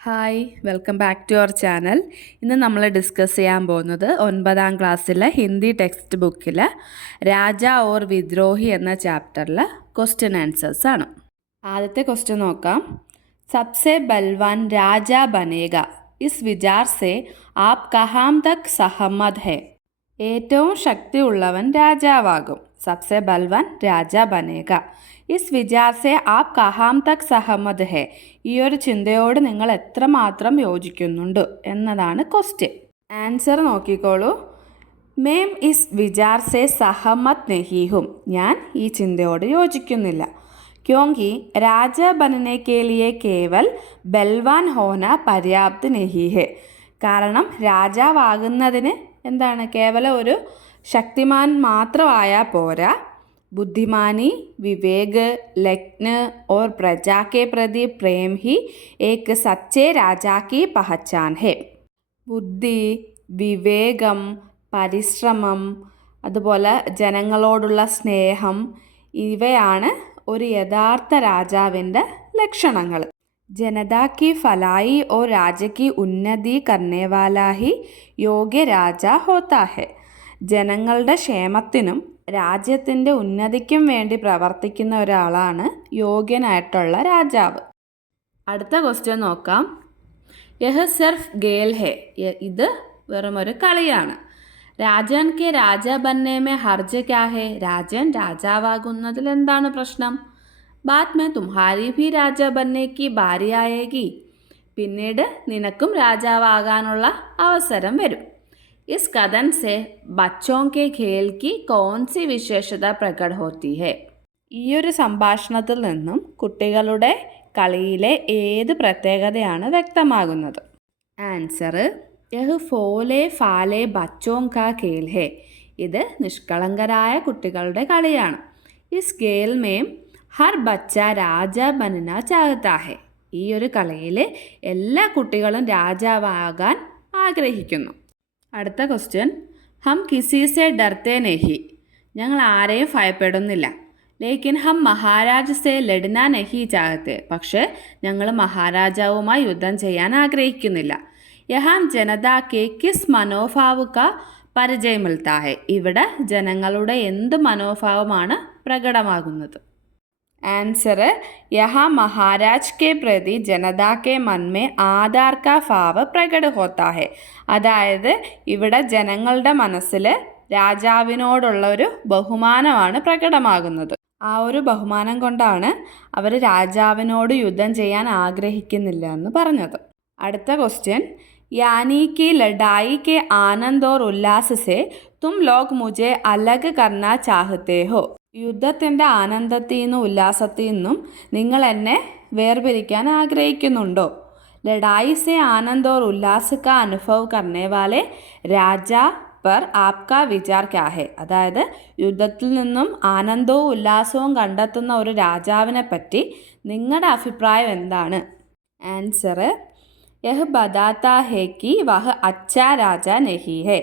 Hi, welcome back to our channel. ഇന്ന് നമ്മൾ discuss ചെയ്യാൻ പോകുന്നത് 9ാം ക്ലാസ്സിലെ ഹിന്ദി ടെക്സ്റ്റ് ബുക്കിലെ രാജ ഓർ വിദ്രോഹി എന്ന ചാപ്റ്ററിലെ ക്വസ്റ്റ്യൻ ആൻസേഴ്സ് ആണ്. ആദ്യത്തെ ക്വസ്റ്റ്യൻ നോക്കാം. സബ്സെ ബൽവാൻ രാജ ബനേഗ ഇസ് വിചാർ സെ ആപ് കഹാം തക് സഹമത് ഹെ. ഏറ്റവും ശക്തിയുള്ളവൻ രാജാവാകും. സബ്സെ ബൽവാൻ രാജ ബനേഗ ഇസ് വിചാർ സെ ആപ് കഹാം തക് സഹമത് ഹെ. ഈ ഒരു ചിന്തയോട് നിങ്ങൾ എത്രമാത്രം യോജിക്കുന്നുണ്ട് എന്നതാണ് ക്വസ്റ്റ്യൻ. ആൻസർ നോക്കിക്കോളൂ. മേം ഇസ് വിചാർ സെ സഹമത് നഹീ ഹും. ഞാൻ ഈ ചിന്തയോട് യോജിക്കുന്നില്ല. ക്യോങ്കി രാജ ബനനെ കെ ലിയെ കേവൽ ബൽവാൻ ഹോന പര്യാപ്ത് നഹീ ഹെ. കാരണം രാജാവാകുന്നതിന് എന്താണ്, കേവലം ഒരു ശക്തിമാൻ മാത്രമായാൽ പോരാ. बुद्धिमानी, विवेक, लग्न और प्रजा के प्रति प्रेम ही एक सच्चे राजा की पहचान है. ബുദ്ധി, വിവേകം, പരിശ്രമം, അതുപോലെ ജനങ്ങളോടുള്ള സ്നേഹം, ഇവയാണ് ഒരു യഥാർത്ഥ രാജാവിൻ്റെ ലക്ഷണങ്ങൾ. जनता की फलाई और राज्य की उन्नति करने वाला ही योग्य राजा होता है. ജനങ്ങളുടെ ക്ഷേമത്തിനും രാജ്യത്തിൻ്റെ ഉന്നതിക്കും വേണ്ടി പ്രവർത്തിക്കുന്ന ഒരാളാണ് യോഗ്യനായിട്ടുള്ള രാജാവ്. അടുത്ത ക്വസ്റ്റ്യൻ നോക്കാം. യഹ് സിർഫ് ഗേൽ ഹെ. ഇത് വെറുമൊരു കളിയാണ്. രാജൻ കെ രാജ ബന്നേ മേ ഹർജ് ക്യാ ഹെ. രാജൻ രാജാവാകുന്നതിൽ എന്താണ് പ്രശ്നം? ബാദ് മേ തുമ്ഹാരി ഭി രാജ ബന്നേ കി ബാരി ആയേഗി. പിന്നീട് നിനക്കും രാജാവാകാനുള്ള അവസരം വരും. इस कथन से बच्चों के खेल की कौन सी विशेषता प्रकट होती है. ഈ ഒരു സംഭാഷണത്തിൽ നിന്നും കുട്ടികളുടെ കളിയിലെ ഏത് പ്രത്യേകതയാണ് വ്യക്തമാകുന്നത്? ആൻസർ യഹ് ഫോലെ ഫാലെ ബച്ചോം കാ ഖേൽ ഹെ. ഇത് നിഷ്കളങ്കരായ കുട്ടികളുടെ കളിയാണ്. Is Khel ma'am Har Becha Raja banana ചാഹത്താ ഹെ. ഈ ഒരു കളിയിൽ എല്ലാ കുട്ടികളും രാജാവാകാൻ ആഗ്രഹിക്കുന്നു. അടുത്ത ക്വസ്റ്റ്യൻ. ഹം കിസി സെ ഡർത്തെ നഹി. ഞങ്ങൾ ആരെയും ഭയപ്പെടുന്നില്ല. ലേക്കിൻ ഹം മഹാരാജ് സെ ലഡ്ന നഹി ചാഹത്തെ. പക്ഷേ ഞങ്ങൾ മഹാരാജാവുമായി യുദ്ധം ചെയ്യാൻ ആഗ്രഹിക്കുന്നില്ല. യഹാം ജനതാക്ക് കിസ് മനോഭാവ് കാ പരിചയം മിൽത്താ ഹെ. ഇവിടെ ജനങ്ങളുടെ എന്ത് മനോഭാവമാണ് പ്രകടമാകുന്നത്? ആൻസർ യഹാ മഹാരാജ് കെ പ്രതി ജനതാ കെ മൻ മേ ആദാർ കാ ഭാവ് പ്രകട ഹോത്താ ഹെ. അതായത് ഇവിടെ ജനങ്ങളുടെ മനസ്സിൽ രാജാവിനോടുള്ള ഒരു ബഹുമാനമാണ് പ്രകടമാകുന്നത്. ആ ഒരു ബഹുമാനം കൊണ്ടാണ് അവർ രാജാവിനോട് യുദ്ധം ചെയ്യാൻ ആഗ്രഹിക്കുന്നില്ല എന്ന് പറഞ്ഞത്. അടുത്ത ക്വസ്റ്റ്യൻ. യാനി കി ലഡായി കെ ആനന്ദ് ഓർ ഉല്ലാസ് സെ തും ലോഗ് മുझे അലഗ് കർണ ചാഹത്തെ ഹോ. യുദ്ധത്തിൻ്റെ ആനന്ദത്തിൽ നിന്നും ഉല്ലാസത്തിൽ നിന്നും നിങ്ങൾ എന്നെ വേർപിരിക്കാൻ ആഗ്രഹിക്കുന്നുണ്ടോ? ലഡായി സെ ആനന്ദ് ഓർ ഉല്ലാസ് കാ അനുഭവ് കർണേ വാലെ രാജാ പർ ആപ്കാ വിചാർ ക്യാ ഹെ. അതായത് യുദ്ധത്തിൽ നിന്നും ആനന്ദവും ഉല്ലാസവും കണ്ടെത്തുന്ന ഒരു രാജാവിനെ പറ്റി നിങ്ങളുടെ അഭിപ്രായം എന്താണ്? ആൻസർ യഹ് ബതാത്താ ഹെ കി വഹ് അച്ഛാ രാജ നഹി ഹെ.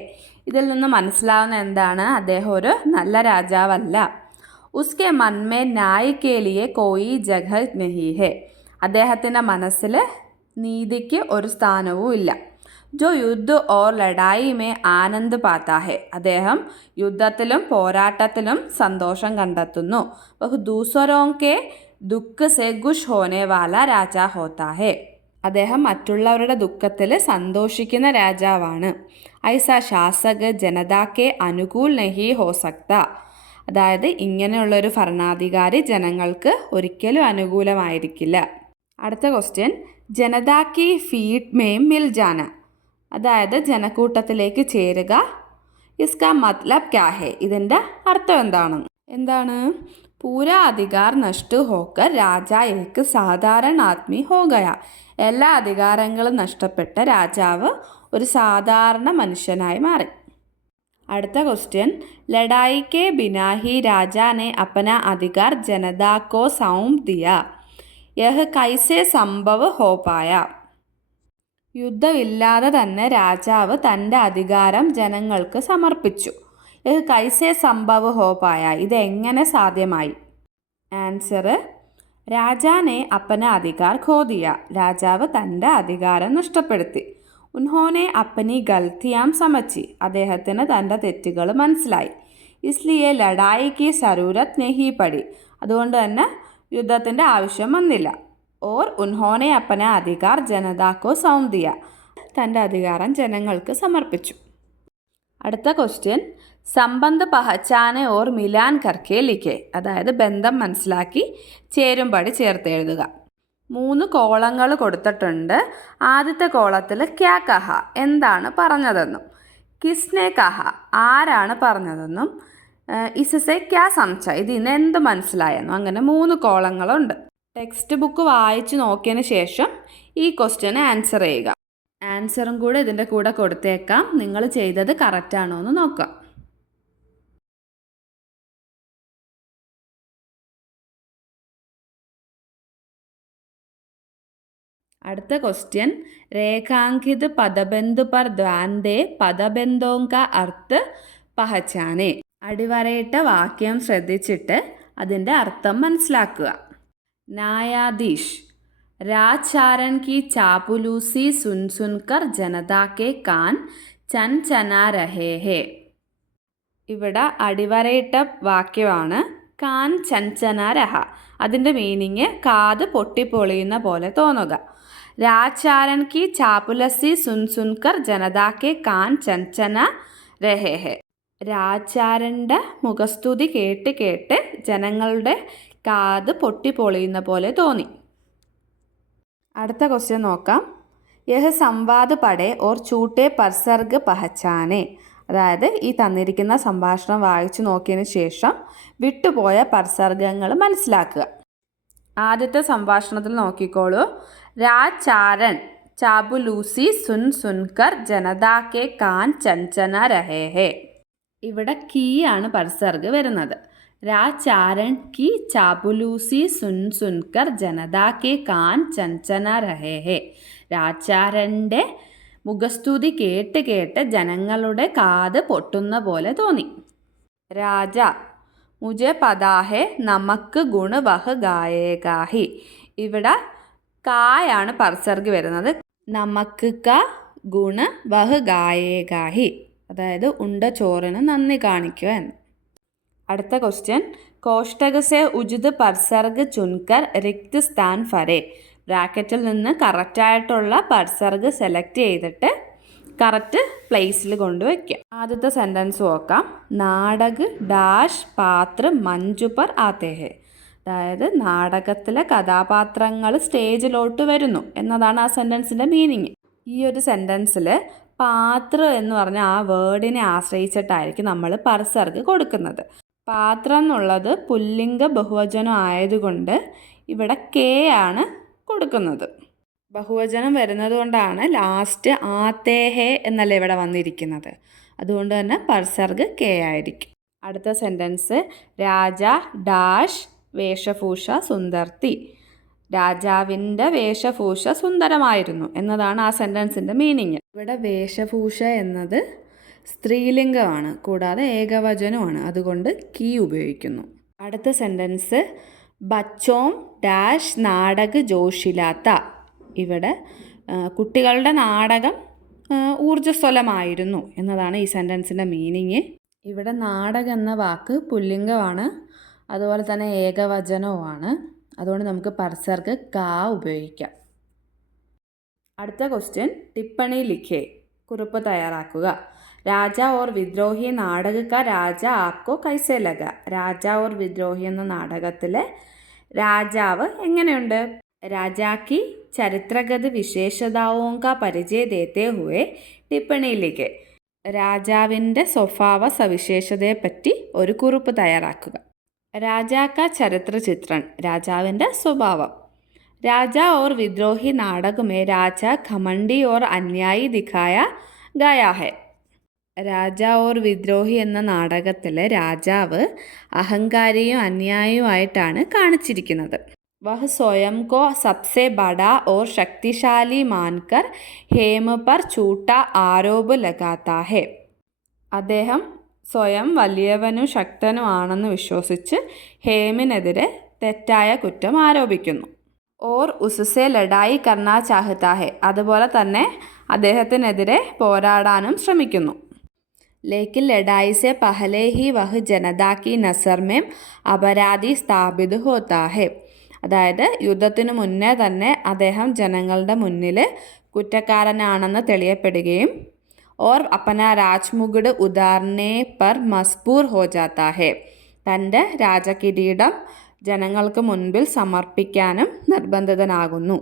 ഇതിൽ നിന്ന് മനസ്സിലാവുന്ന എന്താണ്? അദ്ദേഹം ഒരു നല്ല രാജാവല്ല. ഉസ്കെ മൻ മേ ന്യായ് കെ ലിയെ കോയി ജഗഹ നഹി ഹെ. അദ്ദേഹത്തിൻ്റെ മനസ്സിൽ നീതിക്ക് ഒരു സ്ഥാനവും ഇല്ല. ജോ യുദ്ധ ഓർ ലഡായി മേ ആനന്ദ് പാത്താ ഹെ. അദ്ദേഹം യുദ്ധത്തിലും പോരാട്ടത്തിലും സന്തോഷം കണ്ടെത്തുന്നു. വഹ് ദൂസരോं के दुख से खुश होने वाला രാജാ ഹോത്താ ഹെ. അദ്ദേഹം മറ്റുള്ളവരുടെ ദുഃഖത്തിൽ സന്തോഷിക്കുന്ന രാജാവാണ്. ഐസ ശാസക് ജനതാക്കെ അനുകൂൽ നഹി ഹോ സക്ത. അതായത് ഇങ്ങനെയുള്ളൊരു ഭരണാധികാരി ജനങ്ങൾക്ക് ഒരിക്കലും അനുകൂലമായിരിക്കില്ല. അടുത്ത ക്വസ്റ്റ്യൻ. ജനതാക്കി ഫീഡ് മേം മിൽ ജാന. അതായത് ജനക്കൂട്ടത്തിലേക്ക് ചേരുക. ഇസ്കാ മത്ലബ് ക്യാ ഹെ. ഇതിൻ്റെ അർത്ഥം എന്താണ്? പൂരാ അധികാർ നഷ്ട ഹോക്കർ രാജ ഏക്ക് സാധാരണ ആദ്മി ഹോ ഗയ. എല്ലാ അധികാരങ്ങളും നഷ്ടപ്പെട്ട രാജാവ് ഒരു സാധാരണ മനുഷ്യനായി മാറി. അടുത്ത ക്വസ്റ്റ്യൻ. ലഡായി കെ ബിനാ ഹി രാജാ നെ അപ്പന അധികാർ ജനതാ കോ സൗംപ് ദിയ. യഹ് കൈസെ സംഭവ് ഹോ പായ. യുദ്ധമില്ലാതെ തന്നെ രാജാവ് തൻ്റെ അധികാരം ജനങ്ങൾക്ക് സമർപ്പിച്ചു. യഹ് കൈസെ സംഭവ് ഹോ പായ. ഇതെങ്ങനെ സാധ്യമായി? ആൻസർ രാജാനെ അപ്പന അധികാർ ഖോ ദിയ. രാജാവ് തൻ്റെ അധികാരം നഷ്ടപ്പെടുത്തി. ഉൻഹോനെ അപ്പനി ഗൽത്തിയാം സമച്ചി. അദ്ദേഹത്തിന് തൻ്റെ തെറ്റുകൾ മനസ്സിലായി. ഇസ്ലിയെ ലഡായിക്ക് സരൂരത് നെഹി പടി. അതുകൊണ്ട് തന്നെ യുദ്ധത്തിൻ്റെ ആവശ്യം വന്നില്ല. ഓർ ഉൻഹോനെ അപ്പന അധികാർ ജനതാക്കോ സൗം ദിയ. തൻ്റെ അധികാരം ജനങ്ങൾക്ക് സമർപ്പിച്ചു. അടുത്ത ക്വസ്റ്റ്യൻ സംബന്ധ പഹച്ചാനെ ഓർ മിലാൻ കർക്കെ ലിഖെ. അതായത് ബന്ധം മനസ്സിലാക്കി ചേരുംപടി ചേർത്ത് എഴുതുക. 3 കോളങ്ങൾ കൊടുത്തിട്ടുണ്ട്. ആദ്യത്തെ കോളത്തിൽ ക്യാ കഹ എന്താണ് പറഞ്ഞതെന്നും, കിസ്നെ കഹ ആരാണ് പറഞ്ഞതെന്നും, ഇസസെ ക്യാ സംശ ഇതിന് എന്ത് മനസ്സിലായെന്നും, അങ്ങനെ 3 കോളങ്ങളുണ്ട്. ടെക്സ്റ്റ് ബുക്ക് വായിച്ച് നോക്കിയതിന് ശേഷം ഈ ക്വസ്റ്റ്യന് ആൻസർ ചെയ്യുക. ആൻസറും കൂടെ ഇതിൻ്റെ കൂടെ കൊടുത്തേക്കാം. നിങ്ങൾ ചെയ്തത് കറക്റ്റാണോ എന്ന് നോക്കാം. അടുത്ത ക്വസ്റ്റ്യൻ രേഖാങ്കിത് പദബന്ധു പർ ദ്വാന്തേ പദബന്ധോം കാ അർത്ഥ് പഹച്ചാനെ. അടിവരയിട്ട വാക്യം ശ്രദ്ധിച്ചിട്ട് അതിൻ്റെ അർത്ഥം മനസ്സിലാക്കുക. ന്യായാധീഷ് രാജാരൻ കി ചാപുലൂസി സുൻ സുൻകർ ജനതാ കെ കാൻ ചൻ ചനാ രഹേ ഹേ. ഇവിടെ അടിവരയിട്ട വാക്യമാണ് കാൻ ചൻചന രഹ. അതിൻ്റെ മീനിങ് കാത് പൊട്ടിപ്പൊളിയുന്ന പോലെ തോന്നുക. രാജാരൻ കി ചാപുലസി സുൻ സുൻകർ ജനതാ കെ കാൻ ചൻചന രഹേ ഹേ. രാജാരൻ്റെ മുഖസ്തുതി കേട്ട് കേട്ട് ജനങ്ങളുടെ കാത് പൊട്ടിപ്പൊളിയുന്ന പോലെ തോന്നി. അടുത്ത ക്വസ്റ്റ്യൻ നോക്കാം. യഹ് സംവാദ് പടേ ഓർ ചൂട്ടെ പർസർഗ് പഹച്ചാനെ. അതായത് ഈ തന്നിരിക്കുന്ന സംഭാഷണം വായിച്ചു നോക്കിയതിന് ശേഷം വിട്ടുപോയ പർസർഗങ്ങൾ മനസ്സിലാക്കുക. ആദ്യത്തെ സംഭാഷണത്തിൽ നോക്കിക്കോളൂ. രാജാരൻ ചാബുലൂസി സുൻ സുൻകർ ജനതാ കെ കാൻ ചൻചന രഹേ ഹേ. ഇവിടെ കീ ആണ് പർസർഗ് വരുന്നത്. രാജാരൻ കി ചാബുലൂസി സുൻ സുൻകർ ജനതാ കെ കാൻ ചൻചന രഹേ ഹേ. രാജാരൻ്റെ മുഖസ്തുതി കേട്ട് കേട്ട് ജനങ്ങളുടെ കാത് പൊട്ടുന്ന പോലെ തോന്നി. രാജ മുझे പതാ ഹേ നമക്ക് ഗുണ വഹ് ഗായേഗാഹി. ഇവിടെ കായാണ് പർസർഗ് വരുന്നത്. നമക്ക് ക ഗുണ വഹ് ഗായേഗാഹി. അതായത് ഉണ്ട ചോറിന് നന്ദി കാണിക്കുക എന്ന്. അടുത്ത ക്വസ്റ്റ്യൻ കോഷ്ടക് സെ ഉചിത് പർസർഗ് ചുൻകർ റിക്ത് സ്ഥാൻ ഫരെ. ബ്രാക്കറ്റിൽ നിന്ന് കറക്റ്റായിട്ടുള്ള പർസർഗ് സെലക്ട് ചെയ്തിട്ട് കറക്റ്റ് പ്ലേസിൽ കൊണ്ടുവയ്ക്കുക. ആദ്യത്തെ സെൻറ്റൻസ് നോക്കാം. നാടക് ഡാഷ് പാത്ര മഞ്ജു പർ ആത്തേ ഹേ. അതായത് നാടകത്തിലെ കഥാപാത്രങ്ങൾ സ്റ്റേജിലോട്ട് വരുന്നു എന്നതാണ് ആ സെൻറ്റൻസിൻ്റെ മീനിങ്. ഈ ഒരു സെൻറ്റൻസിൽ പാത്ര എന്ന് പറഞ്ഞ ആ വേർഡിനെ ആശ്രയിച്ചിട്ടായിരിക്കും നമ്മൾ പർസർഗ് കൊടുക്കുന്നത്. പാത്രം എന്നുള്ളത് പുല്ലിംഗ ബഹുവചനം ആയതുകൊണ്ട് ഇവിടെ കെ ആണ് കൊടുക്കുന്നത്. ബഹുവചനം വരുന്നത് കൊണ്ടാണ് ലാസ്റ്റ് ആത്തേഹേ എന്നല്ല ഇവിടെ വന്നിരിക്കുന്നത്. അതുകൊണ്ട് തന്നെ പർസർഗ് കെ ആയിരിക്കും. അടുത്ത സെൻറ്റൻസ് രാജ ഡാഷ് വേഷഭൂഷ സുന്ദർത്തി. രാജാവിൻ്റെ വേഷഭൂഷ സുന്ദരമായിരുന്നു എന്നതാണ് ആ സെൻറ്റൻസിൻ്റെ മീനിങ്. ഇവിടെ വേഷഭൂഷ എന്നത് സ്ത്രീലിംഗമാണ്, കൂടാതെ ഏകവചനമാണ്. അതുകൊണ്ട് കീ ഉപയോഗിക്കുന്നു. അടുത്ത സെൻറ്റൻസ് ബച്ചോം ഡാഷ് നാടക് ജോഷിലാത്ത. ഇവിടെ കുട്ടികളുടെ നാടകം ഊർജ്ജസ്വലമായിരുന്നു എന്നതാണ് ഈ സെൻറ്റൻസിൻ്റെ മീനിങ്. ഇവിടെ നാടകം എന്ന വാക്ക് പുല്ലിംഗമാണ്, അതുപോലെ തന്നെ ഏകവചനവുമാണ്. അതുകൊണ്ട് നമുക്ക് പർസർഗ് കാ ഉപയോഗിക്കാം. അടുത്ത ക്വസ്റ്റ്യൻ ടിപ്പണി ലിഖേ. കുറിപ്പ് തയ്യാറാക്കുക. രാജ ഓർ വിദ്രോഹി നാടക കാ രാജ ആപ്കോ കൈസേ ലഗ. രാജ ഓർ വിദ്രോഹി എന്ന നാടകത്തിലെ രാജാവ് എങ്ങനെയുണ്ട്? രാജാ കി ചരിത്രഗത വിശേഷതാओं का പരിചയ ദേത്തെ ഹുവേ ടിപ്പണി ലിഖേ. രാജാവിൻ്റെ സ്വഭാവ സവിശേഷതയെപ്പറ്റി ഒരു കുറിപ്പ് തയ്യാറാക്കുക. രാജാ കാ ചരിത്ര ചിത്രൺ. രാജാവിൻ്റെ സ്വഭാവം. രാജ ഓർ വിദ്രോഹി നാടക may Raja ഘമണ്ഡി or അന്യായി ദിഖായ Gaya he. Raja or വിദ്രോഹി എന്ന നാടകത്തിൽ രാജാവ് അഹങ്കാരിയും അന്യായിയുമായിട്ടാണ് കാണിച്ചിരിക്കുന്നത്. വഹ് സ്വയം കോ സബ്സെ ബഡാ ഓർ ശക്തിശാലി മാൻകർ ഹേമ പർ ചൂട്ട ആരോപ് ലഗാത്താ ഹെ. അദ്ദേഹം സ്വയം വലിയവനും ശക്തനുമാണെന്ന് വിശ്വസിച്ച് ഹേമിനെതിരെ തെറ്റായ കുറ്റം ആരോപിക്കുന്നു. ഓർ ഉസ്സെ ലഡായി കർണാ ചാഹത്താ ഹെ, അതുപോലെ തന്നെ അദ്ദേഹത്തിനെതിരെ പോരാടാനും ശ്രമിക്കുന്നു. ലേക്കിൻ ലഡായി സെ പഹലെ ഹി വഹ് ജനതാ കി നസർ മേം അപരാധി സ്ഥാപിത് ഹോത്താ ഹെ, അതായത് യുദ്ധത്തിനു മുന്നേ തന്നെ അദ്ദേഹം ജനങ്ങളുടെ മുന്നിൽ കുറ്റക്കാരനാണെന്ന് തെളിയപ്പെടുകയും ഓർ അപ്പന രാജ്മുകുട് ഉദാർനെ പർ മസ്ബൂർ ഹോ ജാത്താ ഹെ, തൻ്റെ രാജകിരീടം ജനങ്ങൾക്ക് മുൻപിൽ സമർപ്പിക്കാനും നിർബന്ധിതനാകുന്നു.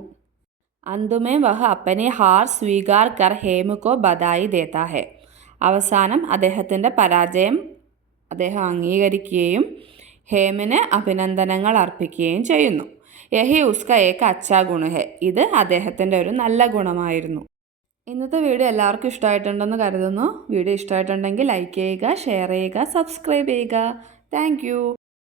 അന്തുമേ വഹ് അപ്പനെ ഹാർ സ്വീകാർ കർ ഹേം കോ ബധായി ദേത്താ ഹെ, അവസാനം അദ്ദേഹത്തിൻ്റെ പരാജയം അദ്ദേഹം അംഗീകരിക്കുകയും ഹേമിന് അഭിനന്ദനങ്ങൾ അർപ്പിക്കുകയും ചെയ്യുന്നു. യഹി ഉസ്ക ഏക അച്ഛാ ഗുണ ഹെ, ഇത് അദ്ദേഹത്തിൻ്റെ ഒരു നല്ല ഗുണമായിരുന്നു. ഇന്നത്തെ വീഡിയോ എല്ലാവർക്കും ഇഷ്ടമായിട്ടുണ്ടെന്ന് കരുതുന്നു. വീഡിയോ ഇഷ്ടമായിട്ടുണ്ടെങ്കിൽ ലൈക്ക് ചെയ്യുക, ഷെയർ ചെയ്യുക, സബ്സ്ക്രൈബ് ചെയ്യുക. താങ്ക്